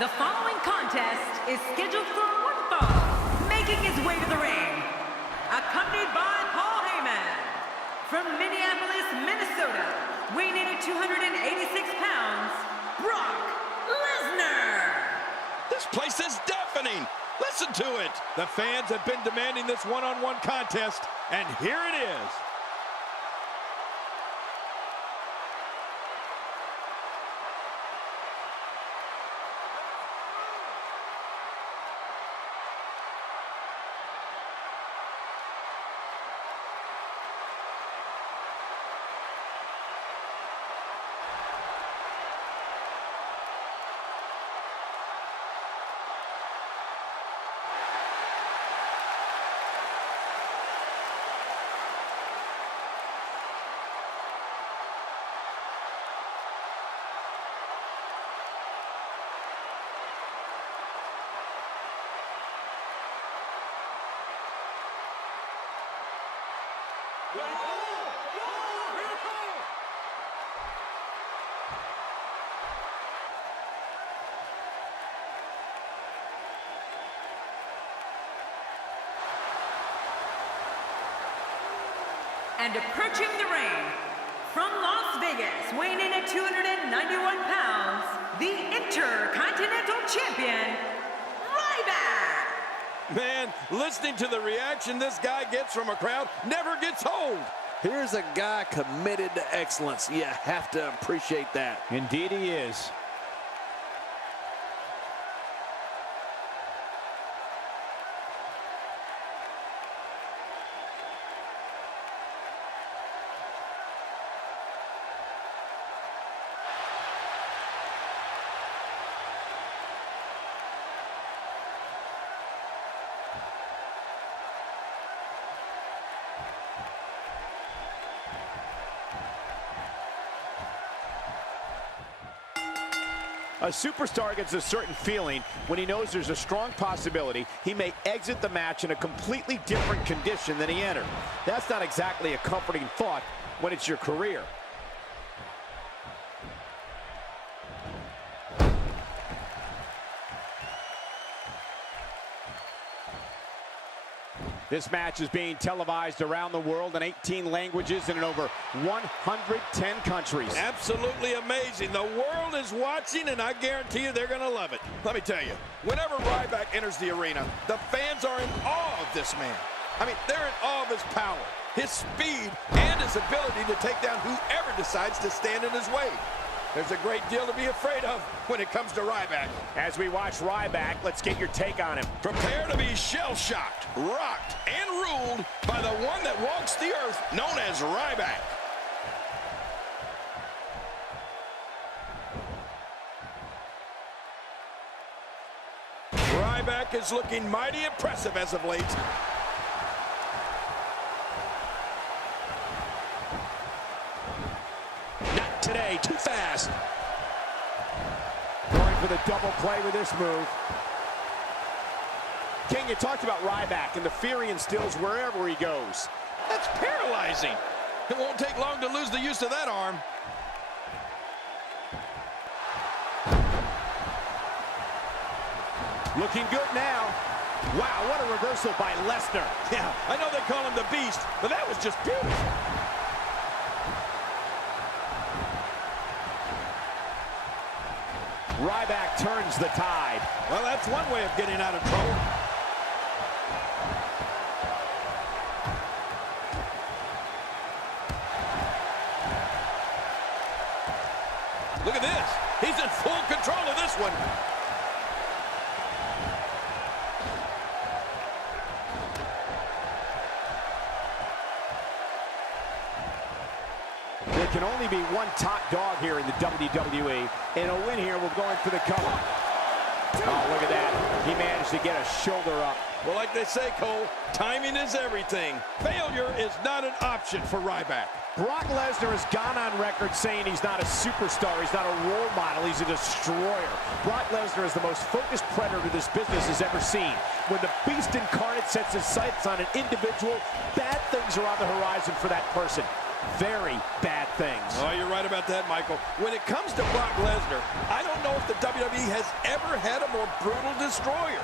The following contest is scheduled for one fall. Making his way to the ring, accompanied by Paul Heyman. From Minneapolis, Minnesota, weighing in at 286 pounds, Brock Lesnar. This place is deafening. Listen to it. The fans have been demanding this one-on-one contest, and here it is. And approaching the ring, from Las Vegas, weighing in at 291 pounds, the Intercontinental Champion, Ryback! Man, listening to the reaction this guy gets from a crowd never gets old. Here's a guy committed to excellence. You have to appreciate that. Indeed he is. A superstar gets a certain feeling when he knows there's a strong possibility he may exit the match in a completely different condition than he entered. That's not exactly a comforting thought when it's your career. This match is being televised around the world in 18 languages and in over 110 countries. Absolutely amazing. The world is watching, and I guarantee you they're going to love it. Let me tell you, whenever Ryback enters the arena, the fans are in awe of this man. I mean, they're in awe of his power, his speed, and his ability to take down whoever decides to stand in his way. There's a great deal to be afraid of when it comes to Ryback. As we watch Ryback, let's get your take on him. Prepare to be shell-shocked, rocked, and ruled by the one that walks the earth, known as Ryback. Ryback is looking mighty impressive as of late. Not today, too fast. Going for the double play with this move. King, you talked about Ryback and the fear he instills wherever he goes. That's paralyzing. It won't take long to lose the use of that arm. Looking good now. Wow, what a reversal by Lesnar. Yeah, I know they call him the Beast, but that was just beautiful. Ryback turns the tide. Well, that's one way of getting out of trouble. Look at this. He's in full control of this one. There can only be one top dog here in the WWE, and a win here will go in for the cover. Oh, look at that. He managed to get a shoulder up. Well, like they say, Cole, timing is everything. Failure is not an option for Ryback. Brock Lesnar has gone on record saying he's not a superstar, he's not a role model, he's a destroyer. Brock Lesnar is the most focused predator this business has ever seen. When the beast incarnate sets his sights on an individual, bad things are on the horizon for that person. very bad things. Oh, you're right about that, Michael. When it comes to Brock Lesnar, I don't know if the WWE has ever had a more brutal destroyer.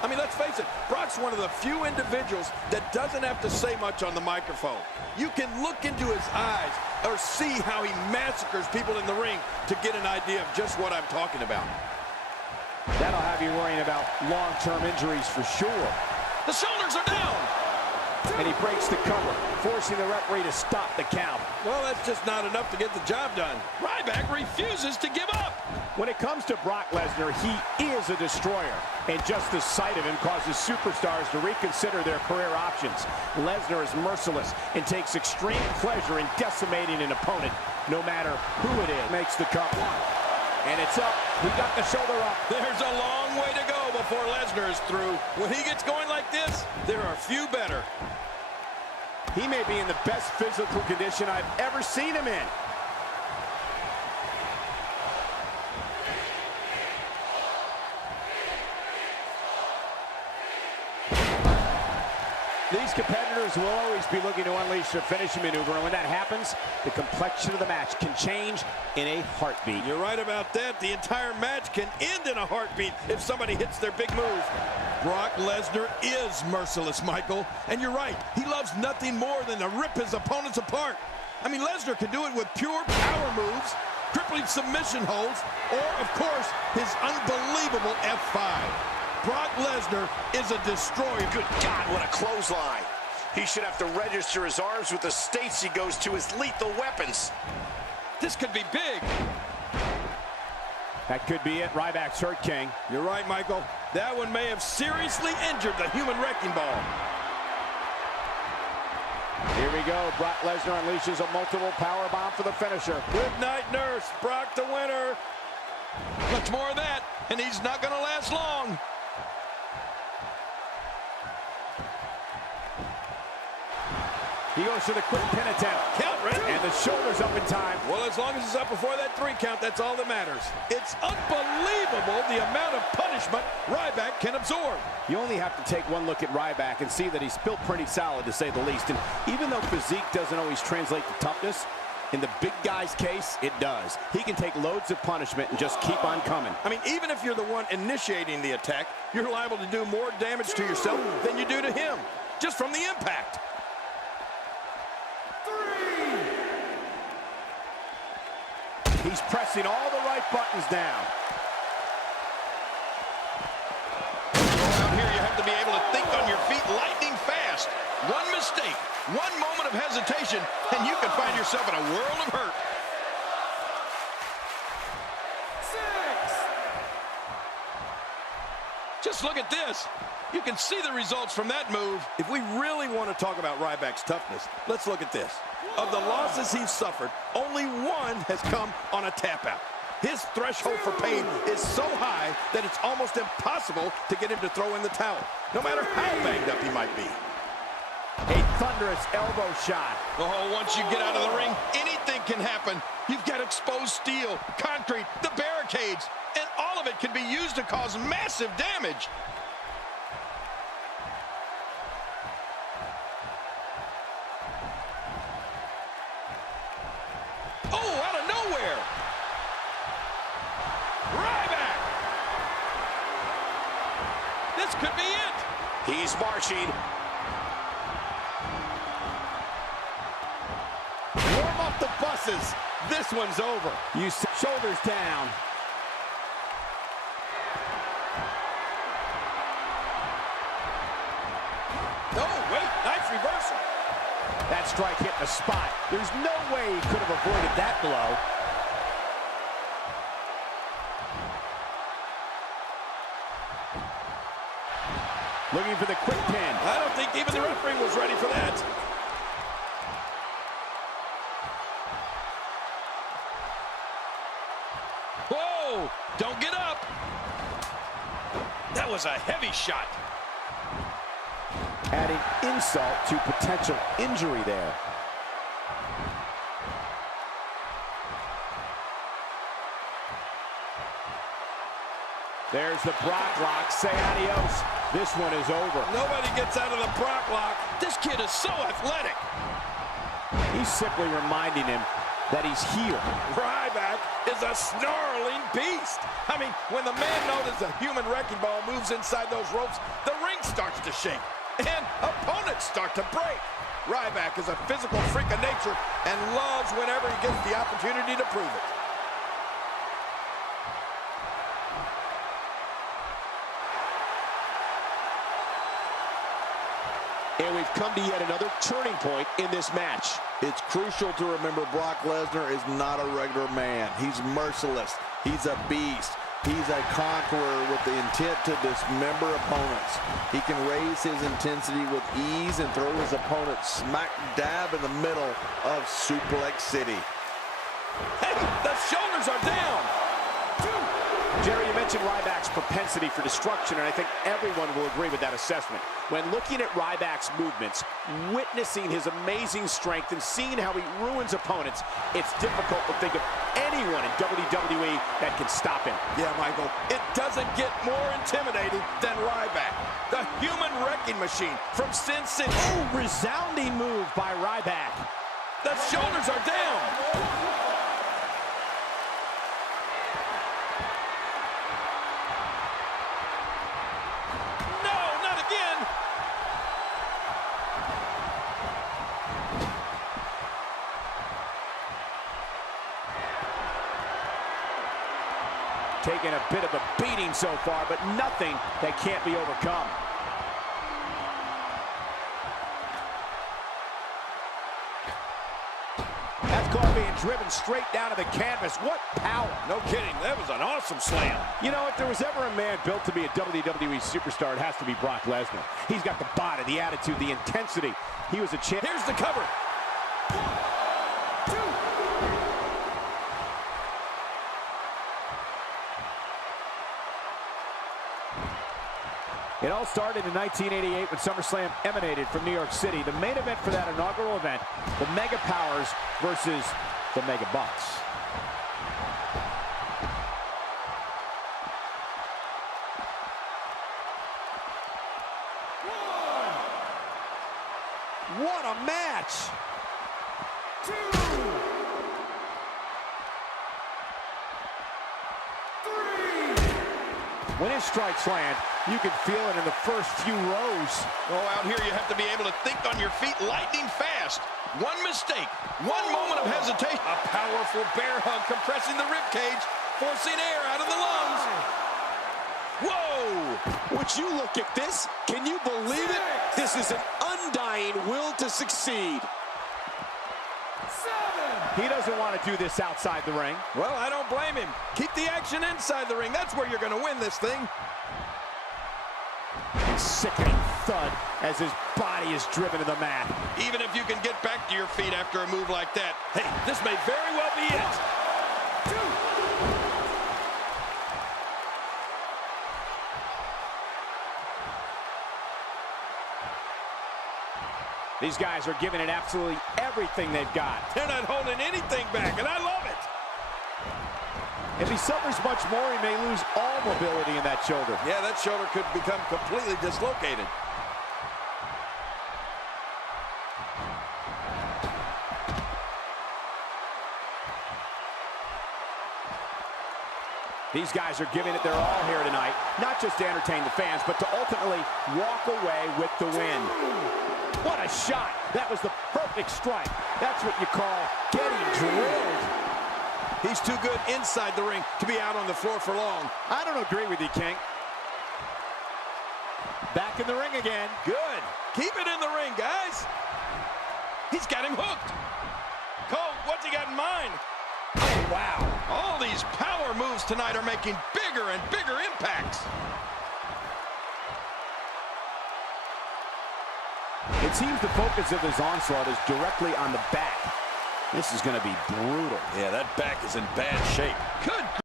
I mean, let's face it, Brock's one of the few individuals that doesn't have to say much on the microphone. You can look into his eyes or see how he massacres people in the ring to get an idea of just what I'm talking about. That'll have you worrying about long-term injuries for sure. The shoulders are down. And he breaks the cover, forcing the referee to stop the count. Well, that's just not enough to get the job done. Ryback refuses to give up. When it comes to Brock Lesnar, he is a destroyer. And just the sight of him causes superstars to reconsider their career options. Lesnar is merciless and takes extreme pleasure in decimating an opponent, no matter who it is. Makes the cover. And it's up. He got the shoulder up. There's a long way to go before Lesnar is through. When he gets going like this, there are few better. He may be in the best physical condition I've ever seen him in. These competitors will always be looking to unleash their finishing maneuver, and when that happens, the complexion of the match can change in a heartbeat. You're right about that. The entire match can end in a heartbeat if somebody hits their big move. Brock Lesnar is merciless, Michael. And you're right, he loves nothing more than to rip his opponents apart. I mean, Lesnar can do it with pure power moves, crippling submission holds, or, of course, his unbelievable F5. Brock Lesnar is a destroyer. Good God, what a clothesline. He should have to register his arms with the states he goes to as lethal weapons. This could be big. That could be it. Ryback's hurt, King. You're right, Michael. That one may have seriously injured the human wrecking ball. Here we go. Brock Lesnar unleashes a multiple power bomb for the finisher. Good night, nurse. Brock the winner. Much more of that, and he's not going to last long. He goes for the quick pin attempt. Count, Red. And the shoulder's up in time. Well, as long as it's up before that 3 count, that's all that matters. It's unbelievable the amount of punishment Ryback can absorb. You only have to take one look at Ryback and see that he's built pretty solid, to say the least. And even though physique doesn't always translate to toughness, in the big guy's case, it does. He can take loads of punishment and just keep on coming. I mean, even if you're the one initiating the attack, you're liable to do more damage to yourself than you do to him, just from the impact. He's pressing all the right buttons now. Out here, you have to be able to think on your feet lightning fast. One mistake, one moment of hesitation, and you can find yourself in a world of hurt. 6. Just look at this. You can see the results from that move. If we really want to talk about Ryback's toughness, let's look at this. Of the losses he's suffered, only one has come on a tap-out. His threshold for pain is so high that it's almost impossible to get him to throw in the towel, no matter how banged up he might be. A thunderous elbow shot. Oh, once you get out of the ring, anything can happen. You've got exposed steel, concrete, the barricades, and all of it can be used to cause massive damage. Oh, out of nowhere! Ryback! This could be it! He's marching. Warm up the buses. This one's over. You see, shoulders down. Oh, wait, nice reversal. That strike hit the spot. There's no way he could have avoided that blow. Looking for the quick pin. I don't think even the referee was ready for that. Whoa! Don't get up! That was a heavy shot. Adding insult to potential injury there. There's the Brock lock. Say adios. This one is over. Nobody gets out of the Brock lock. This kid is so athletic. He's simply reminding him that he's here. Ryback is a snarling beast. I mean, when the man known as the human wrecking ball moves inside those ropes, the ring starts to shake and opponents start to break. Ryback is a physical freak of nature and loves whenever he gets the opportunity to prove it. And we've come to yet another turning point in this match. It's crucial to remember Brock Lesnar is not a regular man. He's merciless. He's a beast. He's a conqueror with the intent to dismember opponents. He can raise his intensity with ease and throw his opponent smack dab in the middle of Suplex City. Hey, the shoulders are down. Jerry, you mentioned Ryback's propensity for destruction, and I think everyone will agree with that assessment. When looking at Ryback's movements, witnessing his amazing strength, and seeing how he ruins opponents, it's difficult to think of anyone in WWE that can stop him. Yeah, Michael, it doesn't get more intimidating than Ryback, the human wrecking machine from Sin City. Oh, resounding move by Ryback. The shoulders are down. Taking a bit of a beating so far, but nothing that can't be overcome. That's called being driven straight down to the canvas. What power. No kidding, that was an awesome slam. You know, if there was ever a man built to be a WWE superstar, it has to be Brock Lesnar. He's got the body, the attitude, the intensity. He was a champ. Here's the cover. It all started in 1988 when SummerSlam emanated from New York City. The main event for that inaugural event, the Mega Powers versus the Mega Bucks. What a match! When his strikes land, you can feel it in the first few rows. Oh, out here you have to be able to think on your feet lightning fast. One mistake, one moment of hesitation. A powerful bear hug compressing the rib cage, forcing air out of the lungs. Whoa! Would you look at this? Can you believe it? This is an undying will to succeed. He doesn't want to do this outside the ring. Well, I don't blame him. Keep the action inside the ring. That's where you're going to win this thing. Sickening thud as his body is driven to the mat. Even if you can get back to your feet after a move like that, hey, this may very well be it. These guys are giving it absolutely everything they've got. They're not holding anything back, and I love it. If he suffers much more, he may lose all mobility in that shoulder. Yeah, that shoulder could become completely dislocated. These guys are giving it their all here tonight, not just to entertain the fans, but to ultimately walk away with the win. What a shot. That was the perfect strike. That's what you call getting drilled. He's too good inside the ring to be out on the floor for long. I don't agree with you, King. Back in the ring again. Good. Keep it in the ring, guys. He's got him hooked. Cole, what's he got in mind? Oh, wow. All these power moves tonight are making bigger and bigger impacts. It seems the focus of his onslaught is directly on the back. This is going to be brutal. Yeah, that back is in bad shape. Good.